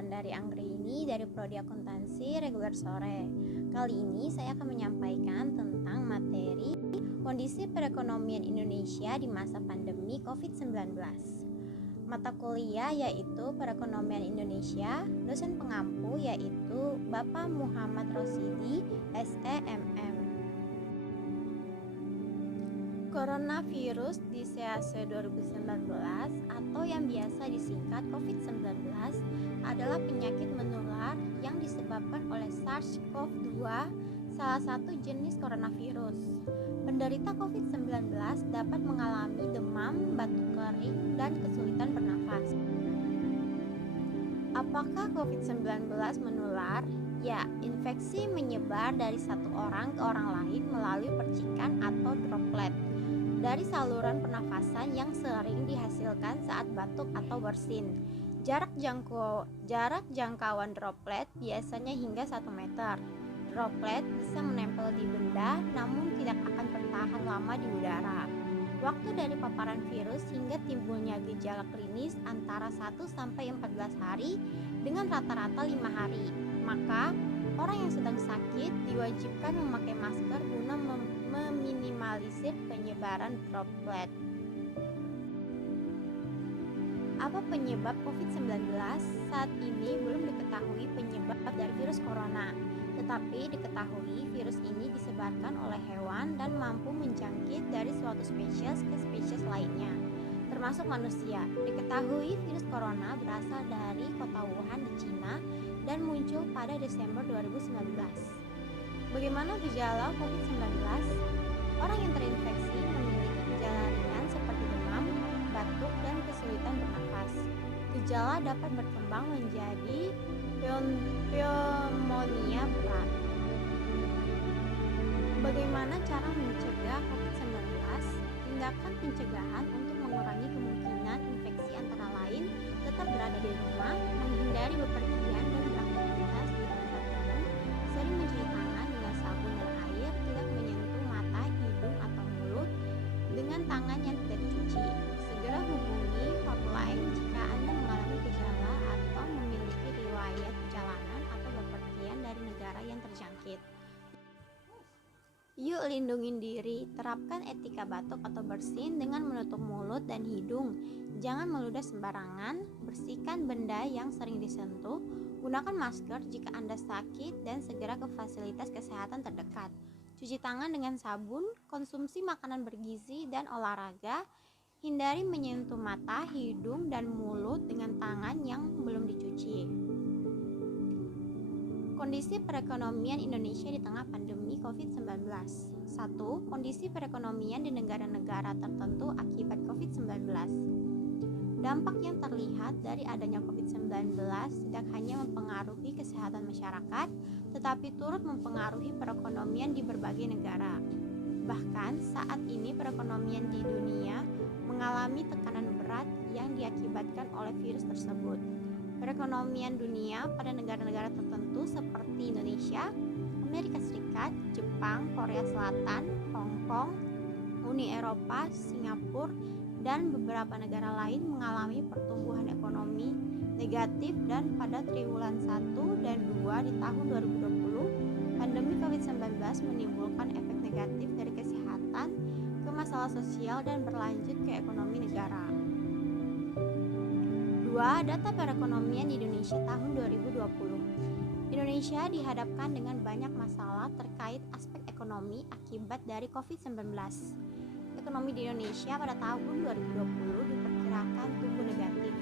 Wulandari Anggraini dari Prodi Akuntansi Reguler Sore. Kali ini saya akan menyampaikan tentang materi kondisi perekonomian Indonesia di masa pandemi COVID-19. Mata kuliah yaitu Perekonomian Indonesia, dosen pengampu yaitu Bapak Muhammad Rosidi, SEMM. Coronavirus Disease 2019 atau yang biasa disingkat COVID-19 adalah penyakit menular yang disebabkan oleh SARS-CoV-2, salah satu jenis coronavirus. Penderita COVID-19 dapat mengalami demam, batuk kering, dan kesulitan bernafas. Apakah COVID-19 menular? Ya, infeksi menyebar dari satu orang ke orang lain melalui percikan atau droplet dari saluran pernafasan yang sering dihasilkan saat batuk atau bersin. Jarak jangkauan droplet biasanya hingga 1 meter. Droplet bisa menempel di benda namun tidak akan bertahan lama di udara. Waktu dari paparan virus hingga timbulnya gejala klinis antara 1 sampai 14 hari dengan rata-rata 5 hari. Maka, orang yang sedang sakit diwajibkan memakai masker guna meminimalisir penyebaran droplet. Apa penyebab COVID-19? Saat ini belum diketahui penyebab dari virus corona, tetapi diketahui virus ini disebarkan oleh hewan dan mampu menjangkit dari suatu spesies ke spesies lainnya, termasuk manusia. Diketahui virus corona berasal dari kota Wuhan di Cina dan muncul pada Desember 2019. Bagaimana gejala COVID-19? Orang yang terinfeksi memiliki gejala ringan seperti demam, batuk, dan kesulitan bernafas. Gejala dapat berkembang menjadi pneumonia berat. Bagaimana cara mencegah COVID-19? Tindakan pencegahan untuk mengurangi kemungkinan infeksi antara lain tetap berada di rumah, menghindari bepergian dan beraktivitas di tempat umum, sering mencuci tangan dengan sabun dan air, tidak menyentuh mata, hidung, atau mulut dengan tangan yang tidak dicuci. Segera hubungi hotline jika Anda mengalami gejala atau memiliki riwayat perjalanan atau bepergian dari negara yang terjangkit. Yuk lindungi diri, terapkan etika batuk atau bersin dengan menutup mulut dan hidung. Jangan meludah sembarangan, bersihkan benda yang sering disentuh, gunakan masker jika Anda sakit dan segera ke fasilitas kesehatan terdekat. Cuci tangan dengan sabun, konsumsi makanan bergizi dan olahraga, hindari menyentuh mata, hidung, dan mulut dengan tangan yang belum dicuci. Kondisi perekonomian Indonesia di tengah pandemi COVID-19. 1. Kondisi perekonomian di negara-negara tertentu akibat COVID-19. Dampak yang terlihat dari adanya COVID-19 tidak hanya mempengaruhi kesehatan masyarakat, tetapi turut mempengaruhi perekonomian di berbagai negara. Bahkan saat ini perekonomian di dunia mengalami tekanan berat yang diakibatkan oleh virus tersebut. Perekonomian dunia pada negara-negara tertentu seperti Indonesia, Amerika Serikat, Jepang, Korea Selatan, Hong Kong, Uni Eropa, Singapura, dan beberapa negara lain mengalami pertumbuhan ekonomi negatif dan pada triwulan 1 dan 2 di tahun 2020, pandemi COVID-19 menimbulkan efek negatif dari kesehatan ke masalah sosial dan berlanjut ke ekonomi negara. 2. Data perekonomian di Indonesia tahun 2020. Indonesia dihadapkan dengan banyak masalah terkait aspek ekonomi akibat dari COVID-19. Ekonomi di Indonesia pada tahun 2020 diperkirakan tumbuh negatif.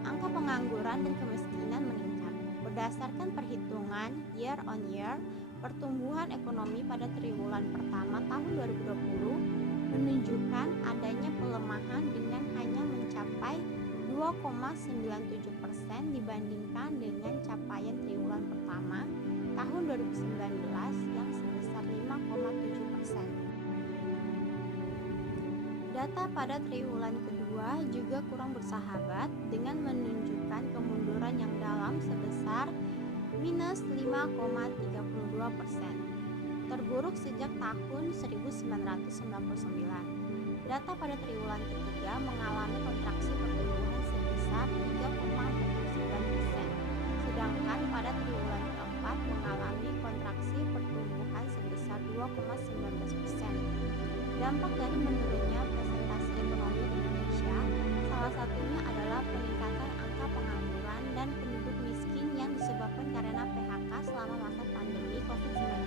Angka pengangguran dan kemiskinan meningkat. Berdasarkan perhitungan year on year, pertumbuhan ekonomi pada triwulan pertama tahun 2020 menunjukkan adanya pelemahan dengan hanya mencapai 2,97% dibandingkan dengan capaian triwulan pertama tahun 2019 yang sebesar 5,7%. Data pada triwulan kedua juga kurang bersahabat dengan menunjukkan kemunduran yang dalam sebesar minus 5,32%, terburuk sejak tahun 1999. Data pada triwulan ketiga mengalami kontraksi pertumbuhan sebesar 3,49%. sedangkan pada triwulan keempat mengalami kontraksi pertumbuhan sebesar 2,19%. Dampak dari menurunnya presentasi ekonomi di Indonesia salah satunya adalah peningkatan angka pengangguran dan penduduk miskin yang disebabkan karena PHK selama masa pandemi COVID-19.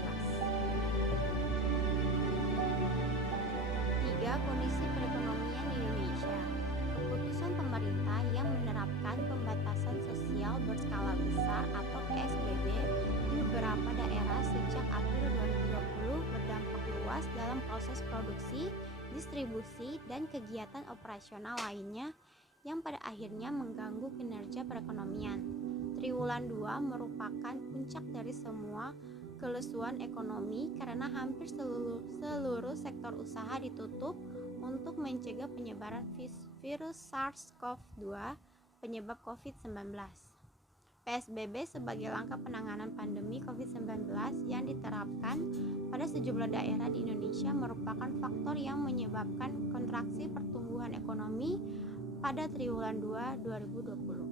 3. Kondisi perekonomian di Indonesia. Keputusan pemerintah yang menerapkan pembatasan sosial berskala besar atau PSBB di beberapa daerah sejak April 2020 berdampak luas dalam proses produksi, distribusi, dan kegiatan operasional lainnya yang pada akhirnya mengganggu kinerja perekonomian. Triwulan 2 merupakan puncak dari semua kelesuan ekonomi karena hampir seluruh sektor usaha ditutup untuk mencegah penyebaran virus SARS-CoV-2 penyebab COVID-19. PSBB sebagai langkah penanganan pandemi COVID-19 yang diterapkan pada sejumlah daerah di Indonesia merupakan faktor yang menyebabkan kontraksi pertumbuhan ekonomi pada triwulan 2 2020.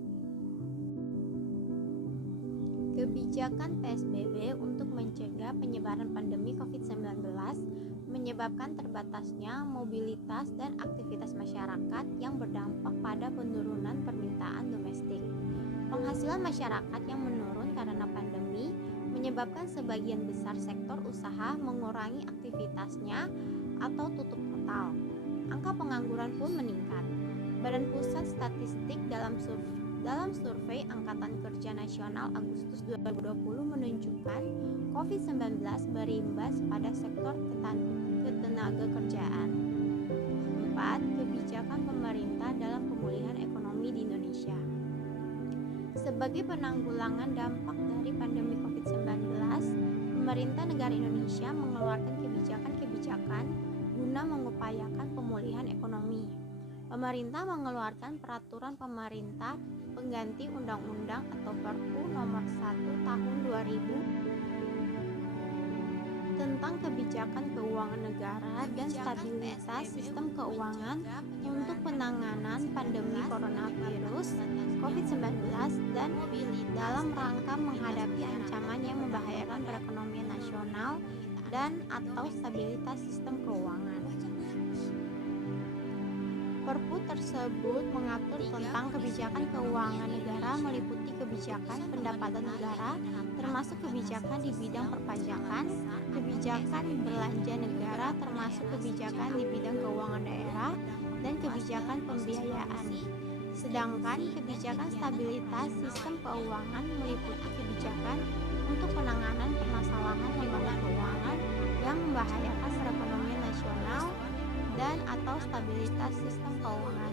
Kebijakan PSBB untuk mencegah penyebaran pandemi COVID-19 menyebabkan terbatasnya mobilitas dan aktivitas masyarakat yang berdampak pada penurunan permintaan domestik. Penghasilan masyarakat yang menurun karena pandemi menyebabkan sebagian besar sektor usaha mengurangi aktivitasnya atau tutup total. Angka pengangguran pun meningkat. Badan Pusat Statistik dalam survei Angkatan Kerja Nasional Agustus 2020 menunjukkan COVID-19 berimbas pada sektor ketenagakerjaan. 4. Kebijakan pemerintah dalam pemulihan ekonomi di Indonesia. Sebagai penanggulangan dampak dari pandemi COVID-19, pemerintah negara Indonesia mengeluarkan kebijakan-kebijakan guna mengupayakan pemulihan ekonomi. Pemerintah mengeluarkan peraturan pemerintah pengganti undang-undang atau Perpu nomor 1 tahun 2000 tentang kebijakan keuangan negara dan stabilitas sistem keuangan untuk penanganan pandemi coronavirus COVID-19 dan dalam rangka menghadapi ancaman yang membahayakan perekonomian nasional dan atau stabilitas sistem keuangan. Perpu tersebut mengatur tentang kebijakan keuangan negara meliputi kebijakan pendapatan negara, termasuk kebijakan di bidang perpajakan, kebijakan belanja negara termasuk kebijakan di bidang keuangan daerah, dan kebijakan pembiayaan. Sedangkan kebijakan stabilitas sistem keuangan meliputi kebijakan untuk penanganan permasalahan lembaga keuangan yang membahayakan perekonomian nasional dan atau stabilitas sistem keuangan.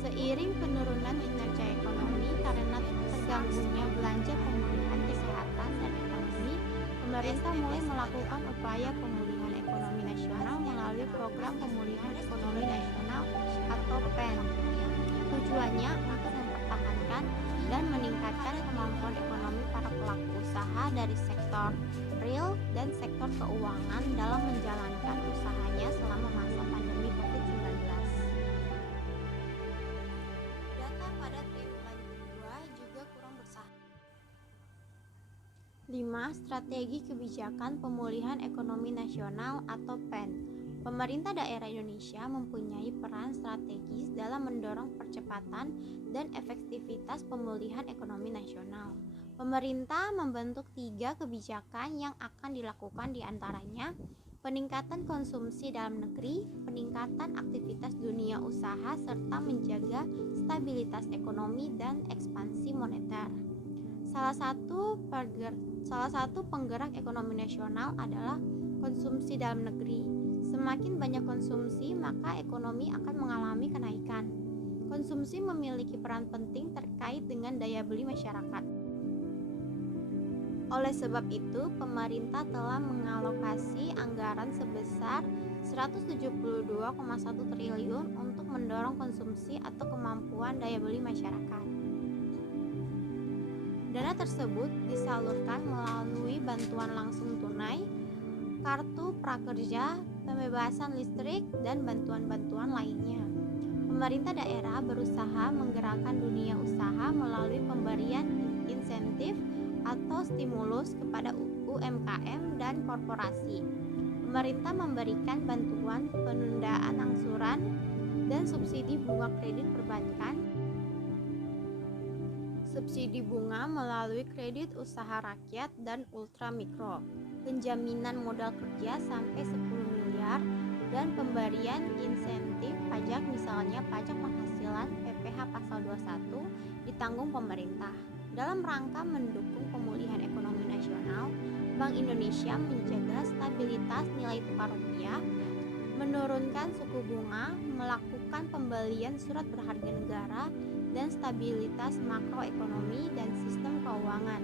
Seiring penurunan kinerja ekonomi karena terganggunya belanja pemulihan kesehatan dan ekonomi, pemerintah mulai melakukan upaya pemulihan ekonomi nasional melalui Program Pemulihan Ekonomi Nasional atau PEN. Tujuannya untuk mempertahankan dan meningkatkan kemampuan ekonomi para pelaku usaha dari sektor real dan sektor keuangan dalam menjalankan usahanya selama masa pandemi COVID-19. Data pada triwulan kedua juga kurang bersahabat. 5. Strategi Kebijakan Pemulihan Ekonomi Nasional atau PEN. Pemerintah daerah Indonesia mempunyai peran strategis dalam mendorong percepatan dan efektivitas pemulihan ekonomi nasional. Pemerintah membentuk 3 kebijakan yang akan dilakukan diantaranya peningkatan konsumsi dalam negeri, peningkatan aktivitas dunia usaha, serta menjaga stabilitas ekonomi dan ekspansi moneter. Salah satu penggerak ekonomi nasional adalah konsumsi dalam negeri. Semakin banyak konsumsi, maka ekonomi akan mengalami kenaikan. Konsumsi memiliki peran penting terkait dengan daya beli masyarakat. Oleh sebab itu, pemerintah telah mengalokasi anggaran sebesar 172,1 triliun untuk mendorong konsumsi atau kemampuan daya beli masyarakat. Dana tersebut disalurkan melalui bantuan langsung tunai, kartu prakerja, pembebasan listrik, dan bantuan-bantuan lainnya. Pemerintah daerah berusaha menggerakkan dunia usaha melalui pemberian insentif atau stimulus kepada UMKM dan korporasi. Pemerintah memberikan bantuan penundaan angsuran dan subsidi bunga kredit perbankan, subsidi bunga melalui kredit usaha rakyat dan ultramikro, penjaminan modal kerja sampai 10 miliar, dan pemberian insentif pajak misalnya pajak penghasilan PPh pasal 21 ditanggung pemerintah. Dalam rangka mendukung pemulihan ekonomi nasional, Bank Indonesia menjaga stabilitas nilai tukar rupiah, menurunkan suku bunga, melakukan pembelian surat berharga negara, dan stabilitas makroekonomi dan sistem keuangan.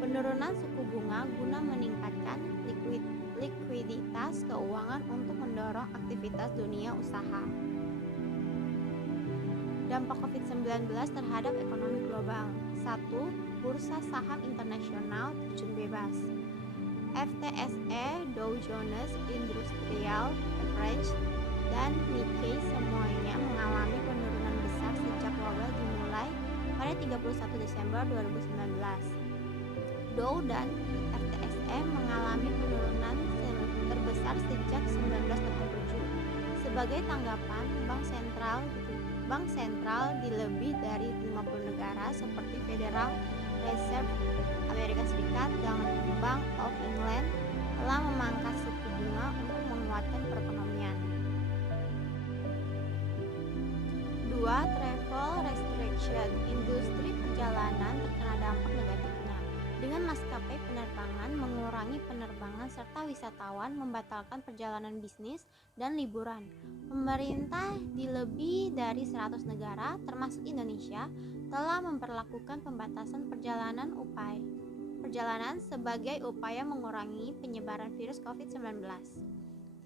Penurunan suku bunga guna meningkatkan likuiditas keuangan untuk mendorong aktivitas dunia usaha. Dampak COVID-19 terhadap ekonomi global. 1. Bursa saham internasional terjun bebas. FTSE Dow Jones Industrial Average dan Nikkei semuanya mengalami penurunan besar sejak wabah dimulai pada 31 Desember 2019. Dow dan FTSE mengalami penurunan terbesar sejak 1987. Sebagai tanggapan, Bank sentral di lebih dari 50 negara seperti Federal Reserve Amerika Serikat dan Bank of England telah memangkas suku bunga untuk menguatkan perekonomian. 2. Travel restriction. Industri perjalanan terkena dampak negatifnya, dengan maskapai penerbangan mengurangi penerbangan serta wisatawan membatalkan perjalanan bisnis dan liburan. Pemerintah di lebih dari 100 negara, termasuk Indonesia, telah memperlakukan pembatasan perjalanan sebagai upaya mengurangi penyebaran virus COVID-19.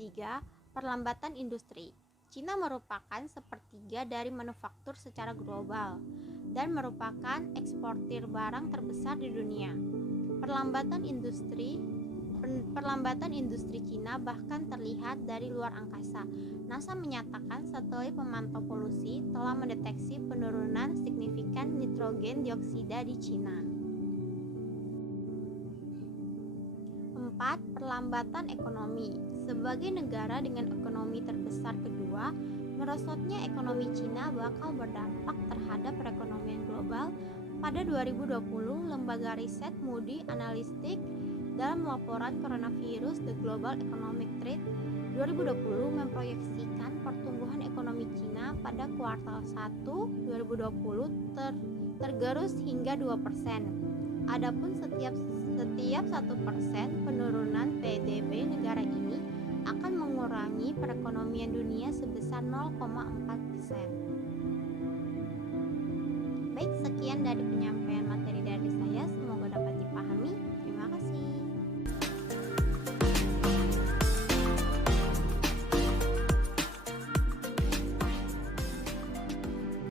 3. Perlambatan industri. Cina merupakan sepertiga dari manufaktur secara global dan merupakan eksportir barang terbesar di dunia. Perlambatan industri Cina bahkan terlihat dari luar angkasa. NASA menyatakan satelit pemantau polusi telah mendeteksi penurunan signifikan nitrogen dioksida di Cina. 4. Perlambatan ekonomi. Sebagai negara dengan ekonomi terbesar kedua, merosotnya ekonomi Cina bakal berdampak terhadap perekonomian global. Pada 2020, lembaga riset Moody Analytics dalam laporan Coronavirus The Global Economic Threat 2020 memproyeksikan pertumbuhan ekonomi Cina pada kuartal 1 2020 tergerus hingga 2%. Adapun setiap 1% penurunan PDB negara ini akan mengurangi perekonomian dunia sebesar 0,4%. Baik, sekian dari penyampaian materi dari saya, semoga dapat dipahami.